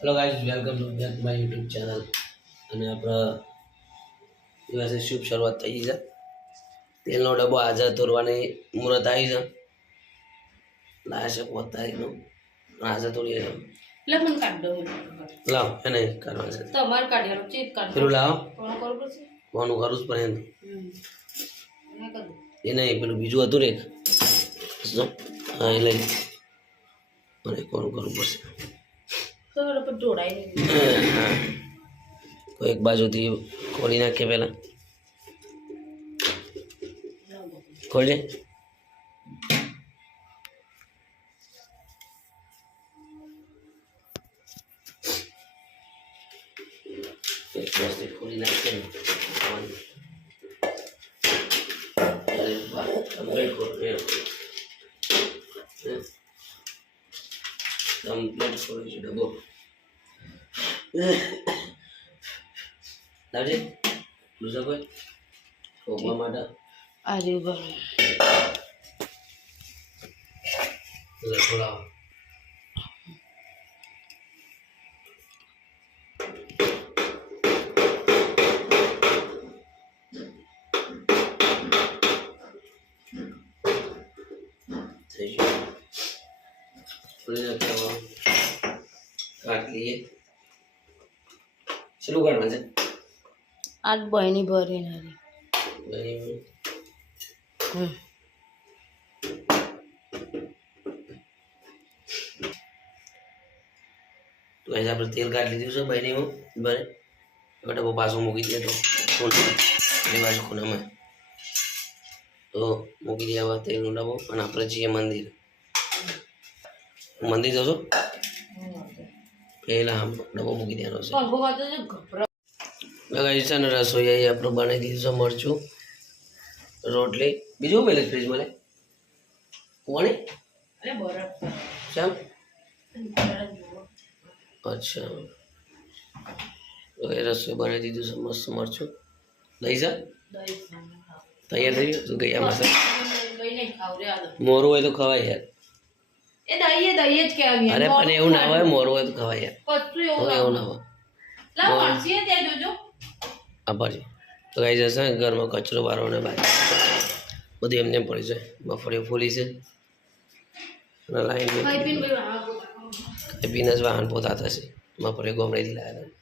Hello guys, welcome to back my YouTube channel. અને આપણા દિવસે શુભ શરૂઆત થઈ છે. તેલનો ડબ્બો હાજર તોડવાની મુહૂર્ત આવી છે. લાયા છે 5 તારીખનું હાજર તોડીએ છે. લમન કાઢ દો. લાવ એને કરવાનું છે. તમારે કાઢ્યાનો ચેક કાઢ પેલું લાવો. કોણ કરવું પડશે? કોનું કરું જ પડે મેં કરું. એ નહીં, પેલું બીજું હતું ને એક. હા એ લઈ અને કોનું કરવું પડશે. તો એ લોકો જોડાય નહીં. હા, કોઈ એક બાજુથી ખોલી નાખીએ પહેલાં. ખોલજે. એક પ્લાસ્ટિક ખોલી નાખીએ ને અરે વાહ, કમ્પ્લીટ ખોલ્યું છે ડબ્બો. લાવજે લૂઝા કોઈ ખોબા માટે અરે વાહ. ખોલાવો. થઈ ગયું. ખોલી નાખવા કાઢ લઈએ. શરૂ કરવાનું છે. આજ બહેની ભરી નારી. તો અહીં આપણે તેલ કાઢી લીધું છે બહેનીમાં બને ડબ્બો પાછું મૂકી દે તો એ બાજુ ખૂણામાં તો મૂકી દે હવે તેલનો ડબ્બો. અને આપણે જઈએ મંદિર. મંદિર જશો પહેલા ડબ્બો મૂકી દેવાનો છે. પંખો વાતો છે ગભરા. લગાવી છે ને રસોઈ અહીં આપણે બનાવી દીધું છે. મરચું, રોટલી, બીજું પેલે ફ્રીજમાં લે કોણે અરે બરફ. કેમ? અચ્છા, તો એ રસોઈ બનાવી દીધું છે મસ્ત. મરચું દહીં છે તૈયાર થઈ ગયું. શું ગયા માસે મોરું હોય તો ખવાય યાર. એ દહીં જ કહેવાય. અરે પણ એવું ના હોય, મોરું હોય તો ખવાય યાર. પતલું એવું ના હોય. લાવ મળશે ત્યાં જોજો. આભાર. તો ગાઈ જશે ઘરમાં કચરો વારો ને બાકી બધું એમને પડી છે. મફળીઓ ફૂલી છે અને લાઈન પીને જ વાહન પોતા થશે. મફળીઓ ગોમડેથી લાવ્યા હતા.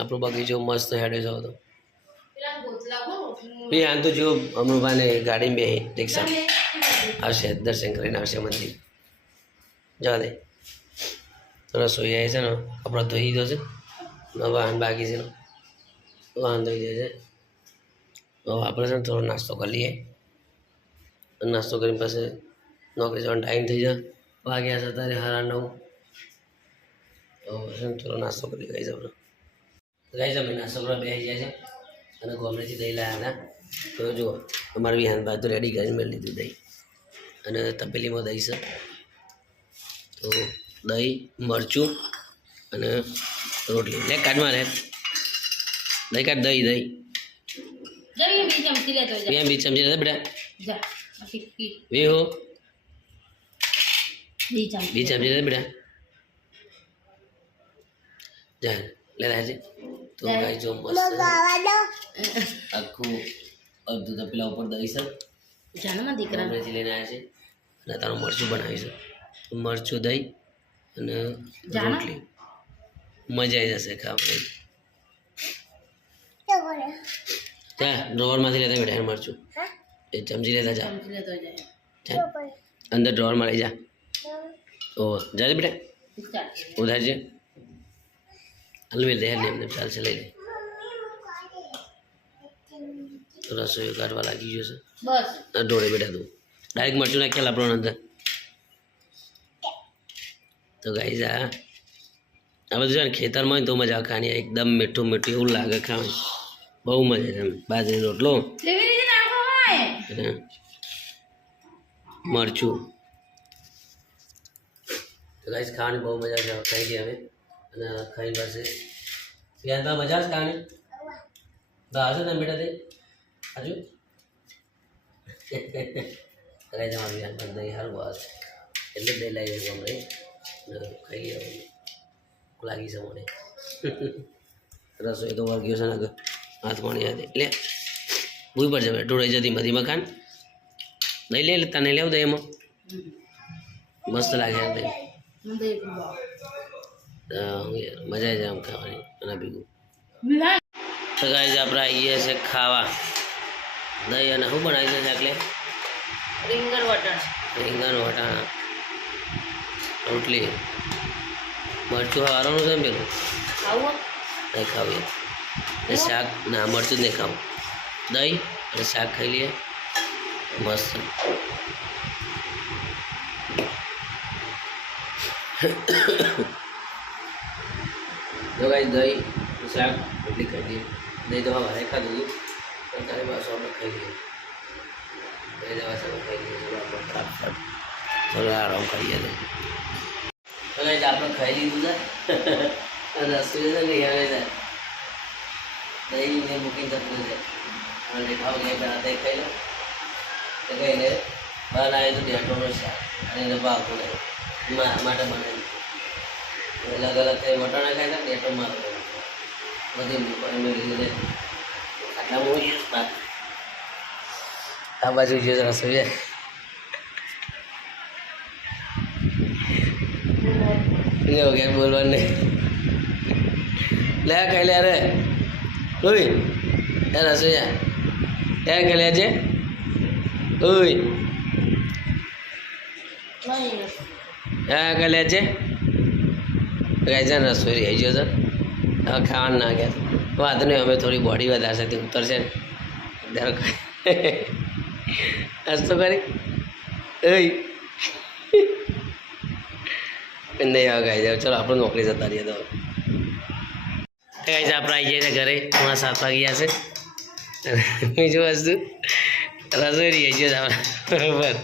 આપણો બગીચો મસ્ત હેડે છે તો એ આમ તો જો અમરુભાને ગાડીમાં બે રિક્ષા આવશે, દર્શન કરીને આવશે મંદિર. જવા દે. રસોઈ આવી છે ને કપડાં ધોઈ દીધો છે. વાહન બાકી છે, વાહન ધોઈ દે છે. હવે આપણે છે ને થોડો નાસ્તો કરી લઈએ. નાસ્તો કરીને પછી નોકરી જવાનો ટાઈમ થઈ જાય. વાગ્યા છે અત્યારે 9:30. તો છે ને થોડો નાસ્તો કરી ગઈ છે આપણે. ગઈ અમે નાસ્તો કરવા બેસી જાય છે. અને ગોમડેથી દહીં લાવ્યા હતા. તો જુઓ અમારે વિહાન બાદ તો રેડી કરીને મેળ લીધું દહીં. અને તપેલીમાં દહીં છે. તો દહીં, મરચું અને રોટલી. લે કાઢમાં રે દહીં કાઢ. દહીં દહીં બે બી ચમચી લેતા બેટા. વેહો બી ચમચી લેતા બેટા. જા લેતા છે. તો ગાય જો મસ્ત આખું અડધું તપેલા ઉપર દહીં છે. જાણમાં દીકરા ગોમડેથી લઈને આવ્યા છે. અને તારું મરચું બનાવી છે. મરચું, દહીં અને રોટલી. મજા આવી જશે ખાવાની. જા ડ્રોવરમાંથી લેતા બેટા મરચું. એ ચમચી લેતા જા. અંદર ડ્રોવરમાં લઈ જા. ઓ જા બેટા ઉધાર છે. હલવી લે એમને ચાલશે, લઈ લે. રસોઈ કાઢવા લાગી ગયો છે. બસ ઢોળે બેટા તું ડાયરેક્ટ મરચું નાખ્યા આપણો અંદર. તો ગાઈ જા આ બધું છે ને ખેતરમાં હોય તો મજા ખાવાની. એકદમ મીઠું મીઠું એવું લાગે ખાવાની. બહુ મજા છે. બાજરીનો રોટલો અને મરચું. તો ગાઈસ ખાવાની બહુ મજા છે. ખાઈ ગયા હવે. અને ખાઈ પાસે ત્યાં મજા જ ખાવાની. તો આવશે ને બેટા તે હજુ કઈ જવાનું દહીં સારું આવે એટલે દહીં લાવી ગમે ખાઈ ગયા. લાગી છે મને રસોઈ તો વર્ગ્યો છે ને આગળ હાથમાં નહીં હતી લે ભૂઈ પર જમે ઢોળાઈ જતી મધી મકાન દહીં લે તને લેવું દહીં એમાં મસ્ત લાગે દહીં મજા આવી જાય આમ ખાવાની અને ભેગું તો ગાઈઝ આપણે આવી ગયા છે ખાવા દહીં અને શું બનાવી છે એટલે રીંગણ વટાણા રીંગણ વટાણા રોટલી મરચું ખાવાનું છે ને પેલું ખાવું નહીં ખાવીએ ને શાક ના મરચું જ નહીં ખાવું દહીં અને શાક ખાઈ લઈએ મસ્ત જો ગાઈસ દહીં શાક રોટલી ખાઈ લઈએ દહીં તો હવે ખાધું હતું પણ તારી પાસે આપણે ખાઈ લઈએ દહીં દવા સાથે ખાઈ લઈએ ચલો આપણે ફટાફટ ચલો આરામ ખાઈએ દહીં તો ગાઈસ આપણે ખાઈ લીધું છે રસોઈ છે કે આવે છે દહીં ને મૂકીને જતું છે અને ખાવ લે પહેલાં દહીં ખાઈ લો તો કહીને બનાવે તો ડેટોનો શાક અને એને ભાવતું નહીં માટે બનાવી અલગ અલગ કંઈ વટાણા ખાય ને ડેટો મારો બધી મેળવી આટલા મોડી આ બાજુ જે રસોઈ છે લેવો ક્યાંક બોલવાનું નહીં લે કઈ લે રે ઓય એ રસોઈયા ત્યાં કે લેજે ઓય હા કે લેજે કઈ છે ને રસોઈ રહી ગયો છે હવે ખાવાનું ના ગયા વાંધો નહીં અમે થોડી બોડી વધારશે તે ઉતરશે ને દર હસતો કરી ઓય નહીં હવે ગાઈ જાવ ચલો આપણે નોકરી જતા રહીએ તો ગાઈ છે આપણે આવી જાય છે ઘરે હમણાં 7 વાગ્યા છે બીજું વસ્તુ રસોઈ રહી છે બરાબર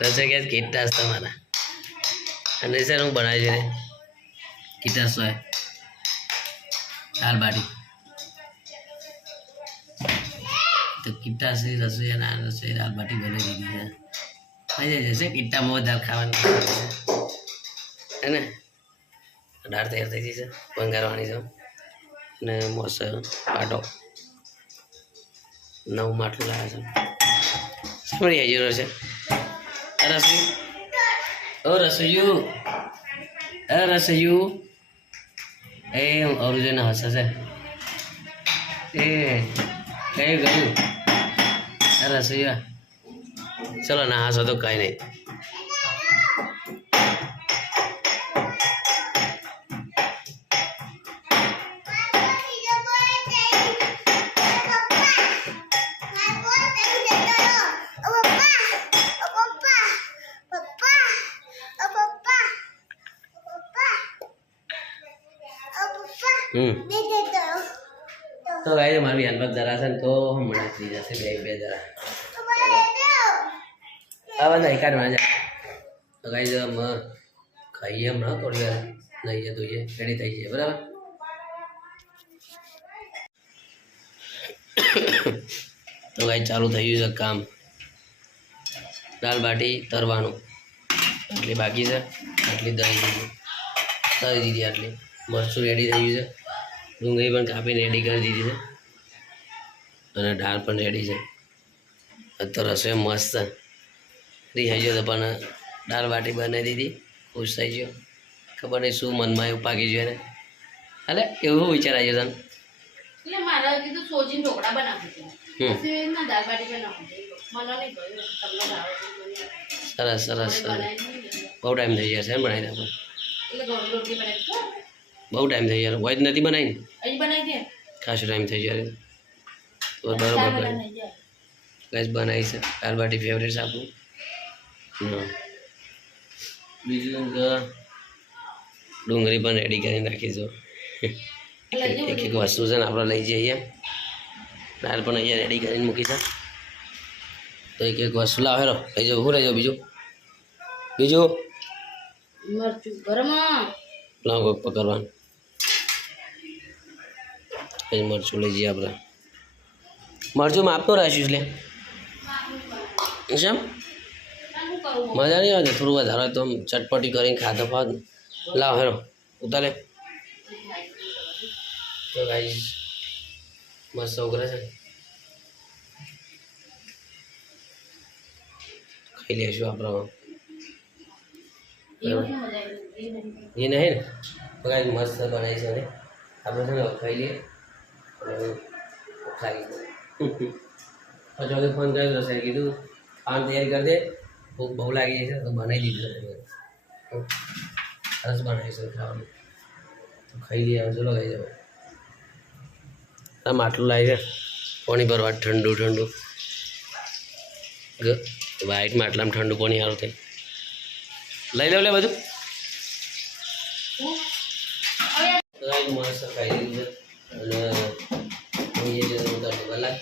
રસોઈ ક્યાં કીટાસ તમારા અને સર હું બનાવી છે ને કીટાસ હોય દાળ બાટી તો કીટાસ રસોઈ અને આ રસોઈ દાળ બાટી બનાવી દીધી છે મજા જશે કીટામાં વધારે ખાવાનું હે ને દાળ તૈયાર થઈ ગઈ છે વંગારવાની છે અને મોસ પાટો નવું માટલું લાવ્યા છે સાંભળી આવી છે રસોઈ ઓ રસોઈયું રસોઈયું એ અરુજને હસે છે એ કઈ ગયું રસોઈયા ચલો ના હસો તો કઈ નહીં તો ગાય મારી હલવત જરા છે ને તો હમણાં થઈ જશે બે જરા આવા નહીં કાઢવા જા તો ગાય ખાઈએ હમણાં થોડી વાર લઈએ ધોઈએ રેડી થઈ જઈએ બરાબર તો ગાય ચાલુ થઈ ગયું છે કામ દાળ બાટી તરવાનું આટલી બાકી છે આટલી દહીં દીધી તરી દીધી આટલી મરચું રેડી થઈ ગયું છે ડુંગળી પણ કાપીને રેડી કરી દીધી છે અને દાળ પણ રેડી છે તો રસોઈ મસ્ત ફ્રી થઈ ગયો તો પણ દાળ બાટી બનાવી દીધી ખુશ થઈ ગયો ખબર નહીં શું મનમાં એવું પાકી ગયું એને અરે એવું વિચાર આવી ગયો તને એટલે મારા કીધું સોજી ઢોકળા બનાવી દીધા ના દાળ બાટી બનાવી મને નહીં ગયું તમને ભાવે સરસ સરસ સરસ બહુ ટાઈમ થઈ જશે એમ બનાવી દે આપણે એટલે ગોળ રોટલી બનાવી બહુ ટાઈમ થઈ જાય હોય જ નથી બનાવીને અહીં બનાવી દે ખાસો ટાઈમ થઈ જાય તો બરાબર ગેસ બનાવી છે દાળ બાટી ફેવરેટ છે આપણું બીજું ડુંગળી પણ રેડી કરીને રાખીશું એક એક વસ્તુ છે ને આપણે લઈ જઈએ દાળ પણ અહીંયા રેડી કરીને મૂકી છે તો એક એક વસ્તુ લાવેલો લઈ જાઓ શું લઈ જાઓ બીજું મરચું ગરમ લાવો પકડવાનું પછી મરચું લઈ જઈએ આપણે મરચું માપતો રાખ્યું એટલે શેમ મજા નહીં આવે થોડું વધારે તો ચટપટી કરીને ખાધો ફાવ લાવ હેરો ઉતારે તો ગાઈસ મસ્ત ઉઘરે છે ખાઈ લઈશું આપણે એ નહીં ને તો કાંઈ મસ્ત બનાવી છે ને આપણે છે ને ખાઈ લઈએ ખાઈ પછી ફોન કર્યો રસાઈ કીધું ખાવાનું તૈયારી કરી દે ભૂખ બહુ લાગી છે તો બનાવી દીધું સરસ બનાવીશું ખાવાનું તો ખાઈ લઈએ ચલો ખાઈ જાવ આમ આટલું લાવી છે પાણી ભરવા ઠંડુ ઠંડુ વાઇટ માટલામાં ઠંડુ પાણી સારું થાય લઈ લો લે બધું મસ્ત ખાઈ લીધું અને હું એ જતો ઉતારતો કલાક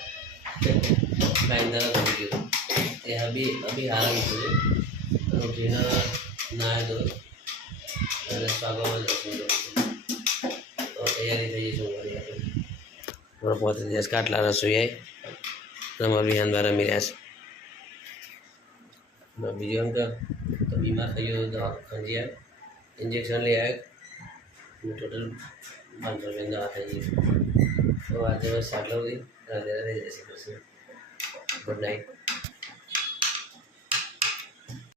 ખાઈને તરત ઉઠી ગયો એ અભી આરામ કર્યો ઉઠીને નાહ્યો ધોયો અને સ્વાગતમાં જશું તો તૈયારી થઈ જઈશું મારી આપણે પોતે દિવસ કાટલા રસોઈ આવી અમારા વિહાન દ્વારા મિલ્યા છે બીજું એમ તો બીમાર થઈ ગયો તો ખંજી આવે ઇન્જેક્શન લઈ આવ્યો ટોટલ 500 રૂપિયાની દવા થઈ ગઈ તો આજે બસ આટલા સુધી રાધે રાધે જય શ્રી કૃષ્ણ ગુડ નાઇટ